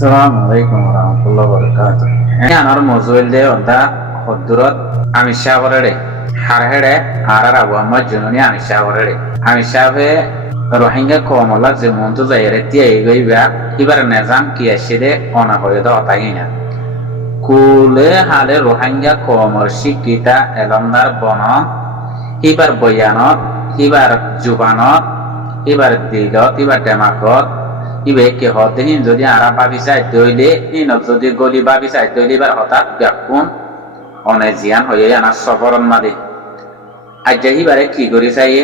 Assalamualaikum warahmatullahi wabarakatuh. Ini anar musuh de onda hodurot amisha borede harhede arar abu amma jununi amisha borede amisha be rohingya komola zemuntu zaireti eigoiba ibar nizam ki ashide ona hoyda otagina kule hale rohingya komor shikita elamdar bono ibar boyanot ibar jubanot ibar dilot ibar demakot ibe ke hote hin যদি আরা ভাবি চাই দইলে in যদি গলি ভাবি চাই দইলে বার হঠাৎ ব্যাকুন অনে জিয়ান হয়ে আনা সফরন মাদে আজ্জাহি বারে কি করি চাইয়ে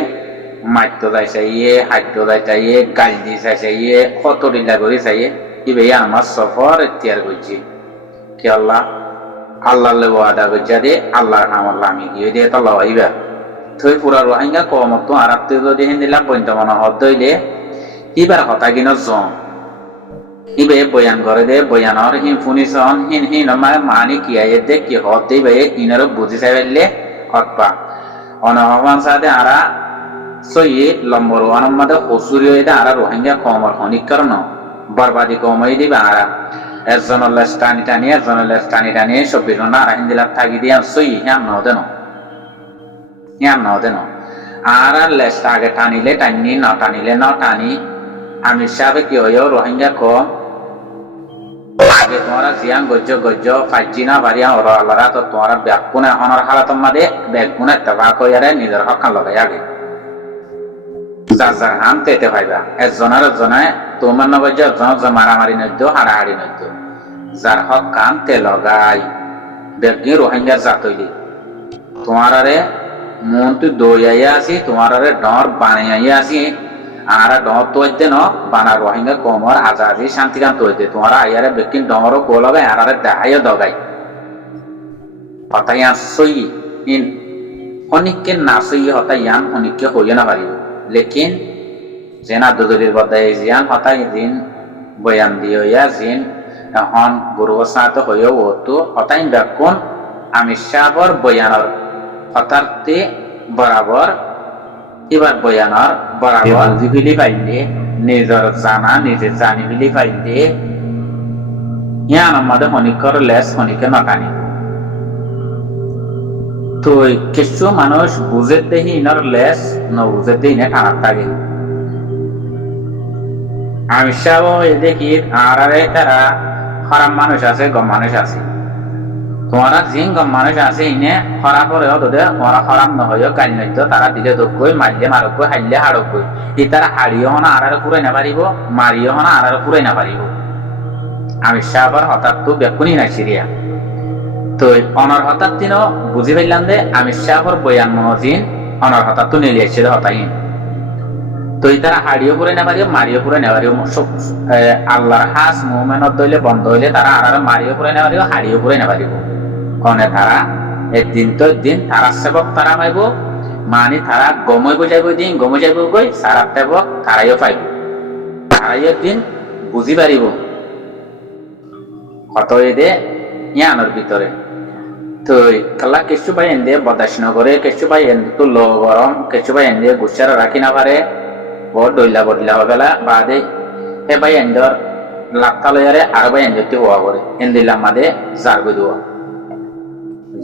মাইত্য যাই চাইয়ে হাইত্য যাই চাইয়ে গালদি চাই চাইয়ে কতরিল্লা করি চাইয়ে ইবে আমার সফর এতিয়ার করছি কি আল্লাহ আল্লাহ লেবো আদা গজ্জা দে আল্লাহর নাম আল্লাহ আমি গিয়ে দিয়ে তো লইবা থই পুরা রোহিঙ্গা কমত আরাতে যদি হিন্দিলা বন্ধ মনে হদ দইলে ibar hota gino zon ibe boyan gore de boyanor hin funison hin ma mani kiye de ki hote be inaro buji sabelle hotpa ona hawan sade ara soyi lamboro anamada hosuri ida ara rohingya komor honik karno barbadi komai diba ara ezonol stani tani shobirona ara hindila thagi dian soyi yan nodeno ara lestage tanile no tani আমি সাবে কি হইও রোহিঙ্গা কম আগে তোমরা জিয়ান গজ্জ ফাইজিনা বাড়িয়া ওরা আল্লাহরা তো তোমরা ব্যাকুনে হনর হালাত মাদে ব্যাকুনে তবা কইয়ারে নিজের হকান লগাই আগে যার হাম তেতে ভাইবা একজনের তোমার নগজ্জ একজন মারামারি নদ্য হাড়াহাড়ি নদ্য যার হক কান তে লগাই ব্যাগি রোহিঙ্গা জাতইলি তোমারে মন তুই দইয়াইয়া আসি তোমারে ডর বানাইয়া আসি আরা ডর তোইতে ন বানা রোহিঙ্গা কমর আজাদি শান্তিকান তোইতে তোমরা আয়ারে বেকিন ডমরো কোলগাই আরারে দাহাইয়া দগাই হতাইয়া সই ইন অনিককে না সই হতাইয়ান অনিককে হইয়া না পারি লেকিন জেনা দুদলির বদাই জিয়ান হতাই দিন বয়ান দিয়া জিন এখন গুরু সাথে হইয়া ওতো হতাই বেকুন আমি সাবর বয়ানর হতারতে বরাবর এবার বয়ানর বরাবর জিবিলি পাইলে নিজের জানা নিজে জানি বিলি পাইলে ইয়ান আমাদের হনিকর লেস হনিকে নটানি তো কিছু মানুষ বুঝে দেহি ইনার লেস ন বুঝে দেহি না খারাপ থাকে আমি সব দেখি আর তারা খারাপ মানুষ আছে গম মানুষ আছে তোমরা জিং গম মানুষ আছে ইনে খারাপ করে তোদের তোমরা খারাপ নহয় গাল নইতো তারা দিলে দোকই মারলে মারকই হাইলে হাড়কই ই তারা হাড়িও হনা আরার পুরাই না পারিব মারিও হনা আরার পুরাই না পারিব আমি সাবার হঠাৎ তো বেকুনি না সিরিয়া তো অনর হঠাৎ দিন বুঝি পাইলাম যে আমি সাবর বয়ান মনোজিন অনর হঠাৎ তো নিয়ে এসেছিল হতাইন তো তারা হাড়িও পুরাই না পারিব মারিও পুরাই না পারিব আল্লাহর হাস মুভমেন্ট দইলে বন্ধ হইলে তারা আরার মারিও পুরাই না পারিব হাড়িও পুরাই না পারিব কনে তারা একদিন তো দিন তারা সেবক তারা পাইব মানে তারা গমই বুঝাইব দিন গমই যাইব গই সারা সেবক তারাইও পাইব তারাইও দিন বুঝি পারিব কত দে ইয়ানোর ভিতরে তো কালা কিছু ভাই এনে বদাস নগরে কিছু ভাই এনে তো লো গরম কিছু ভাই এনে গুছার রাখি না পারে বহুত বদলা বেলা বাদে হে ভাই এন্দর লাক্কা লয়ারে আর ভাই এনে হওয়া করে এন্দিলাম মাদে জারগো দেওয়া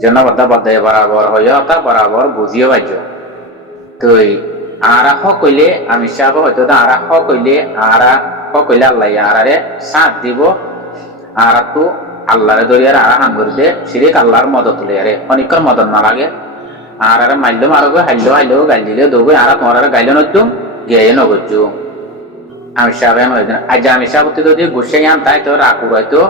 যেন বদায় বরাবর হইয়া তা বরাবর বুঝিও পাইছ তো আরা হ কইলে আমি সাব হয়তো আরা হ কইলে আল্লাহ আরারে সাথ দিব আরা তো আল্লাহরে দরিয়ার আরা হাঙ্গরিতে সিরিক আল্লাহর মদত তুলে আরে অনেকর মদত না লাগে আরারে মাইলো মারগো হাইলো গাল দিলে দৌগো আরা তোমার গাইলো নদ্য গেয়ে নগজ্জু আমি সাবেন হইতেন আজ আমি সাবতে যদি গুছাই আন তাই তো রাখু হয়তো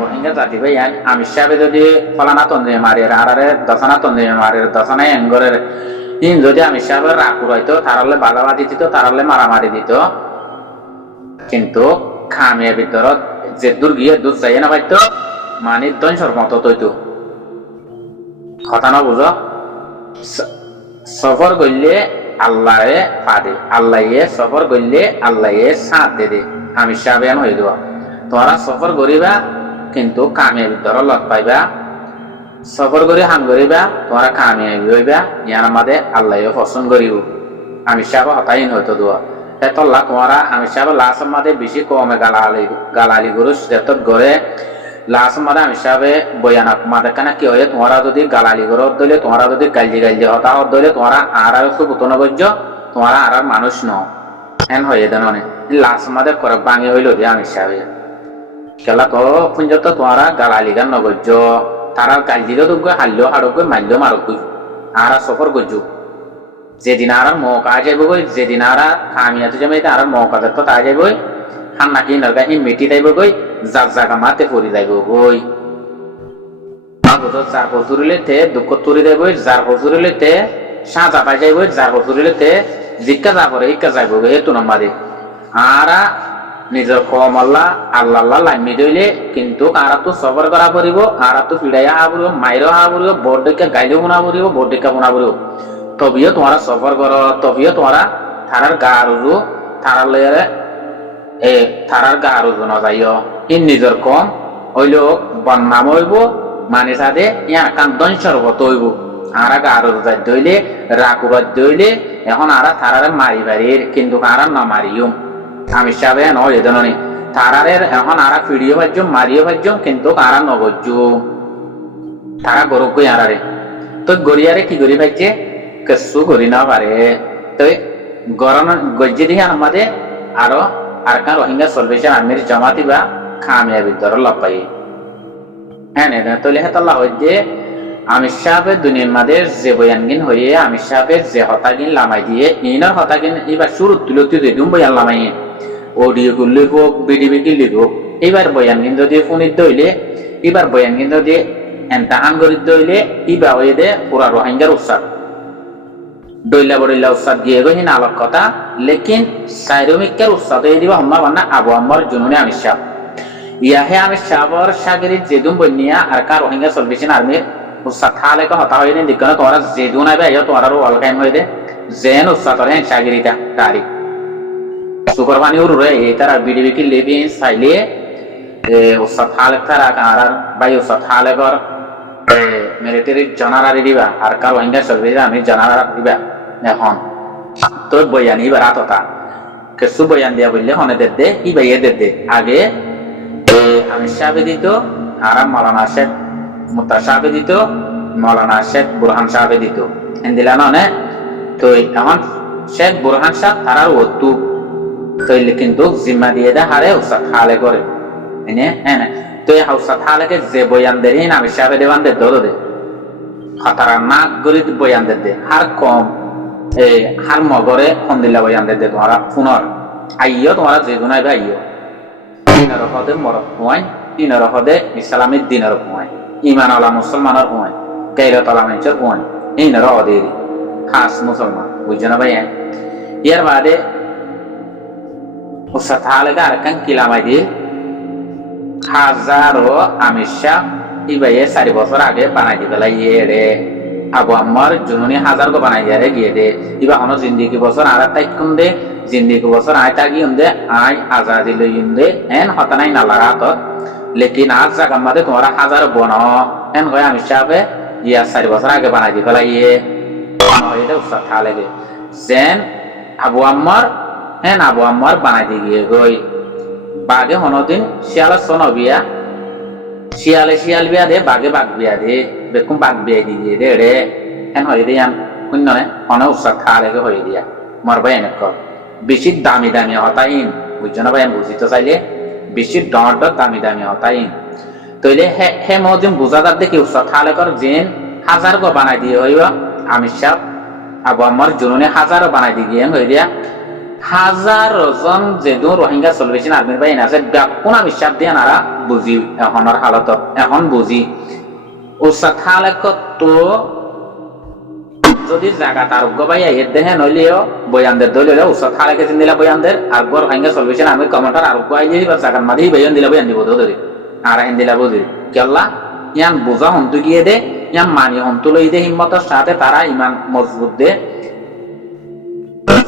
রোহিঙ্গা জাতি ভাই আমি সাবে যদি ফলানা তন্দ্রে মারি আরারে দশনা তন্দ্রে মারি দশনা এঙ্গরের তিন যদি আমি সাবের রাখু হয়তো তারালে বাগাবাদি দিত তারালে মারামারি দিত কিন্তু খামিয়া ভিতরত যে দূর গিয়ে দুধ চাই না পাইতো মানে দঞ্চর মতো তৈতো কথা না বুঝো সফর করলে আল্লাহে পাদে আল্লাহ সফর করলে আল্লাহ সাথ দে আমি সাবেন হয়ে দেওয়া তোমরা সফর করিবা কিন্তু কামিয়া ভিতর লত পাইবা সফর করে হাম করিবা তোমরা কামিয়াবি হইবা ইয়ার মাঝে আল্লাহ পছন্দ করিব আমি সাবা হতাইন হয়তো দোয়া হেতল্লা তোমারা আমি সাহেব লাস্ট মাদে বেশি কমে গালালি গরু সেতত গড়ে লাস্ট মাদে আমি সাহেব বয়ানা মাদে কানা কি হয় তোমরা যদি গালালি গরু দলে তোমরা যদি গালজি হতা দলে তোমরা আর সুবুতন গজ্য তোমরা আর মানুষ ন হেন হয়ে দেন মানে লাস্ট মাদে করে ভাঙি হইল দিয়ে আমি সাহেব খেলা তো পুঞ্জত তোমরা গালালি গান নগজ্য তারা গালজিরও দুগ্গ হারলেও হারুক মারলেও মারুক আর সফর গজ্জু যেদিন আর মৌকা যাইব গই যেদিন আর কামিয়াতে যাবে আর মৌকা তো তা যাইব হান্না কি নরগা হি মিটি যাইব গই জাগ জাগা মাতে পড়ি যাইব গই আগত চার বছরিলে তে দুঃখ তুরি যাইব যার বছরিলে তে সাজা পাই যাইব যার বছরিলে তে জিক্কা যা পরে ইক্কা যাইব গই এত নম্বরে আর নিজের কম আল্লাহ লাইমি দইলে কিন্তু আর তো সবর করা পড়িব আর তো পিড়াইয়া হা পড়িব মাইরও হা পড়িব বোর্ড ডেকা গাইলেও শোনা পড়িব বোর্ড ডেকা শোনা পড়িব তবিও তোমরা সফর করো তবিও তোমরা থারার গা রুজু থারার লয়ারে থারার গা রুজু ন যাইও ইন নিজের কম হইল বন্নাম হইব মানে সাথে ইয়ার কান দঞ্চরবত হইব আর গা রুজু যাই দইলে রাকুবাদ দইলে এখন আর থারারে মারি বাড়ির কিন্তু আর না মারিও আমি সাবে ন এদননি থারারের এখন আর ফিডিও ভাজ্য মারিও ভাজ্য কিন্তু আর নগজ্য তারা গরু কই আরারে তো গরিয়ারে কি গরি ভাইছে কিছু করি না পারে তো গরম গজ্জে দিয়ে আমাদের আরো আর কার রোহিঙ্গা সলভেশন আর্মির জমাতি বা খামিয়াবি দর লপাই হ্যাঁ না তো লেহাতাল্লাহ হইছে আমি সাহেবের দুনিয়ার মাদের যে বয়ানগিন হয়ে আমি সাহেবের যে হতাগিন লামাই দিয়ে ইনার হতাগিন এবার শুরু তুলতে দিদুম বয়ান লামাই অডিও গুলি হোক বিডিবি গিলি হোক এবার বয়ানগিন যদি ফোনিত দইলে এবার বয়ানগিন যদি এন্তাহান গরিত দইলে ইবা হয়ে দে পুরা রোহিঙ্গার উৎসাহ ডইলা বড়িলা উৎসাদ গিয়ে গই না আলোক কথা লেকিন সাইরমিকের উৎসাদ এই দিব হম্মা বান্না আবু আম্মর জুনুনি আমির সাহেব ইয়াহে আমির সাহেবর সাগরিত জেদুম বন্যা আর কার রোহিঙ্গা সলভেশন আর্মির উৎসাদ থালে ক হতা হইনি দিকনে তোরা জেদুন আইবে ইয়া তোরা ওয়াল কাইম হই দে জেন উৎসাদ রে সাগরিতা তারিখ সুপারবানি উর রে এই তারা বিডিবি কি লেবি সাইলে উৎসাদ থালে তারা আর বাই উৎসাদ থালে কর মিলিটারি জেনারেল দিবা আর কার রোহিঙ্গা সলভেশন আর্মির জেনারেল দিবা এখন তো বয়ানি এবার আততা কিছু বয়ান দিয়া বললে হনে দে ই বাইয়ে দে আগে আমি সাহেব দিত আর মৌলানা শেখ মুত্তা সাহেব দিত মৌলানা শেখ বুরহান সাহেব দিত হিন্দিলা ননে তো এখন শেখ বুরহান সাহেব তারার ওতু তো কিন্তু জিম্মা দিয়ে দে হারে উৎসাহ হালে করে এনে হ্যাঁ তো এই হাউসা থালেকে যে বয়ান দে আমি সাহেব দেবান দে দৌড় দে খতারা নাক গরি বয়ান দে হার কম হার মগরে সন্দিলা বয়ান দে তোমারা পুনর আইও তোমরা যে গুণ আইবে আইও দিনের হদে মরক হুয়াই দিনের হদে ইসলামের দিনের হুয়াই ইমান আলা মুসলমানের হুয়াই গাইরত আলা মানুষের হুয়াই ইনের হদের খাস মুসলমান বুঝছো না ভাই ইয়ার বাদে উৎসাহ থালেকে আরেকখান কিলামাই দিয়ে হাজারো আমির শাহ ইবাইয়ে 4 বছর আগে বানাই দি পেলাই রে আবু আম্মার জুনুনি হাজার গো বানাই দিয়ে গিয়ে দে ইবা হনো জিন্দিগি বছর আর তাই কোন দে জিন্দিগি বছর আয় তা গিয়ে দে আই আজাদি লই দে এন হতা নাই না লাগাত লেকিন আজ জায়গা মধ্যে তোমরা হাজার বন এন হয় আমির শাহে ইয়া 4 বছর আগে বানাই দি পেলাই এটা উৎসাহ থালেগে যেন আবু আম্মার বানাই দি গিয়ে গই বাঘে হনদিন শিয়াল সনবিয়া শিয়ালে শিয়াল বিয়া দে বাঘে বাঘ বিয়া দে বেকুম বাঘ বিয়া দিয়ে দে রে এন হয়ে দিয়ে শূন্য নে অনে উৎসাহ খালেগে হয়ে দিয়া মরবাই এনেক বেশি দামি হতাইন বুঝছো না ভাই বুঝিতে চাইলে বেশি ডট দামি হতাইন তইলে হে মদিন বুঝা যার দেখি উৎসাহ খালে কর যেন হাজার গো বানাই দিয়ে হইব আমির সাহেব আবু আম্মার জুনুনে হাজারও বানাই দিয়ে গিয়ে হয়ে দিয়া হাজার জন যেদু রোহিঙ্গা সলভেশন আর্মির বাহিনী আছে কোন বিশ্বাস দিয়ে নারা বুঝি এখনের হালত এখন বুঝি উৎসাহ থালে তো যদি জায়গাটা আরোগ্য বাই এর দেহে নইলেও বয়ানদের দলীয় উৎসাহ থালেকে চিন দিলা বয়ানদের আরোগ্য রোহিঙ্গা সলভেশন আর্মির কমান্ডার আরোগ্য আইলে বা জায়গার মাঝেই বয়ান দিলা বয়ান দিব ধরে আর হিন দিলা বুঝি কেল্লা ইয়ান বোঝা হন্তু গিয়ে দে ইয়ান মানি হন্তু লই দে হিম্মতের সাথে তারা ইমান মজবুত দে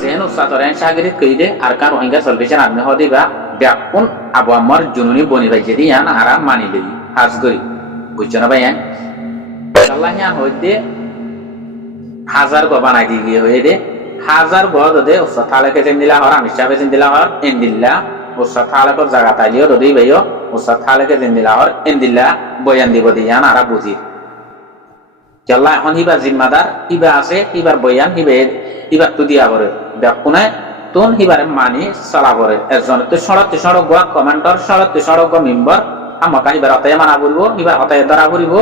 যেন উৎসাহরেন সাগরিত কই দে আর কার রোহিঙ্গা সলভেশন আর্মি হদিবা ব্যাপন আবু আম্মার জুনুনি বনি ভাই যদি ইয়ান আরাম মানি লই হাজ করি বুঝছো না ভাই আল্লাহ ইয়ান হইতে হাজার গো বানাই দি গিয়ে হয়ে দে হাজার বড় দে উস্তাদ থালেকে জিন্দিলা হর আমি সাহেব জিন্দিলা হর ইন্দিল্লা উস্তাদ থালেকর জায়গা তাইলিও দদি ভাইও উস্তাদ থালেকে জিন্দিলা হর ইন্দিল্লা বয়ান দিব দিয়ান আরা বুঝি কেল্লা এখন হিবার জিম্মাদার হিবা আছে হিবার বয়ান হিবার তো দিয়া করে ব্যাকুনে তুন হিবারে মানি চলা করে একজন তো সড়ক গোয়া কমেন্টর সড়ক মেম্বার আমাকে হিবার হতায় মানা বলব হিবার হতায় ধরা করিব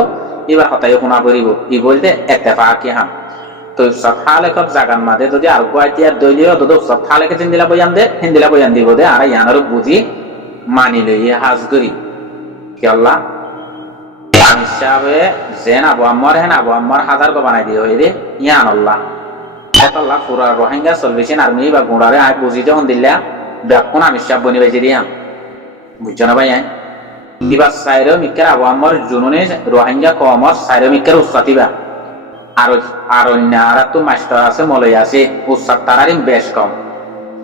এবার হতায় শোনা করিব ই বলতে এতেফাকি হাম তো উস্তাদ থালেকর জাগান মাঝে যদি আর গুয়াইতিয়ার দলীয় যদি উস্তাদ থালেকে জিন্দিলা বয়ান দে হিন্দিলা বয়ান দিব দে আর ইয়ানোর বুঝি মানি লইয়ে হাজ করি কেল্লা আমি সাহেবে যেন আবু আম্মার হেন আবু আম্মার হাজার গো বানাই দিয়ে রে ইয়ান আল্লাহ এতল্লাহ পুরা রোহিঙ্গা চলবেছেন আর্মি বা গুঁড়ারে আয় বুঝি যখন দিলা ব্যাকুন আমি সাহেব বনি বেজে দিয়াম বুঝছো না ভাই এবার সাইরো মিকের আবু আম্মার জুনুনে রোহিঙ্গা কমর সাইরো মিকের উস্তাদিবা আর অন্য আর তো মাস্টার আছে মলয় আছে উস্তাদ তারারই বেশ কম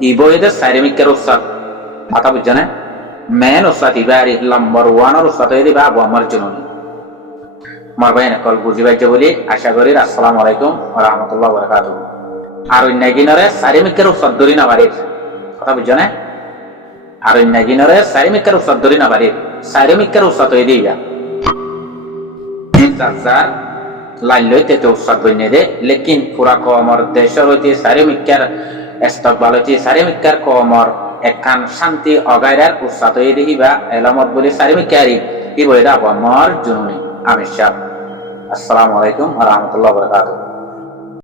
ই বইদের সাইরো মিকের উস্তাদ কথা বুঝছো না মেন উস্তাদ ইবারি নম্বর 1 উস্তাদ হয়ে দিবা আবু আম্মার জুনুনি মারবাই না কল বুঝি পাইছে বলি আশা করি। আসসালামু আলাইকুম ওয়া রাহমাতুল্লাহি ওয়া বারাকাতুহু। আর অন্যগিনরে সারিমিকের উস্তাদ ধরি না বাড়ির কথা বুঝছো না আর অন্যগিনরে সারিমিকের উস্তাদ ধরি না বাড়ির সারিমিকের উস্তাদ হয়ে দিবা যার লাইলই তেতে উস্তাদ বইনে দে লেকিন পুরা কমর দেশের হইতে সারিমিকের ইস্তেকবাল হইতে সারিমিকের কমর একখান শান্তি অগাইরার উস্তাদ হয়ে দিবা এলামত বলি সারিমিকারি ই বইদা আবু আম্মার জুনুনি আমি সাহেব। আসসালামু আলাইকুম ওয়া রাহমাতুল্লাহি ওয়া বারাকাতুহু।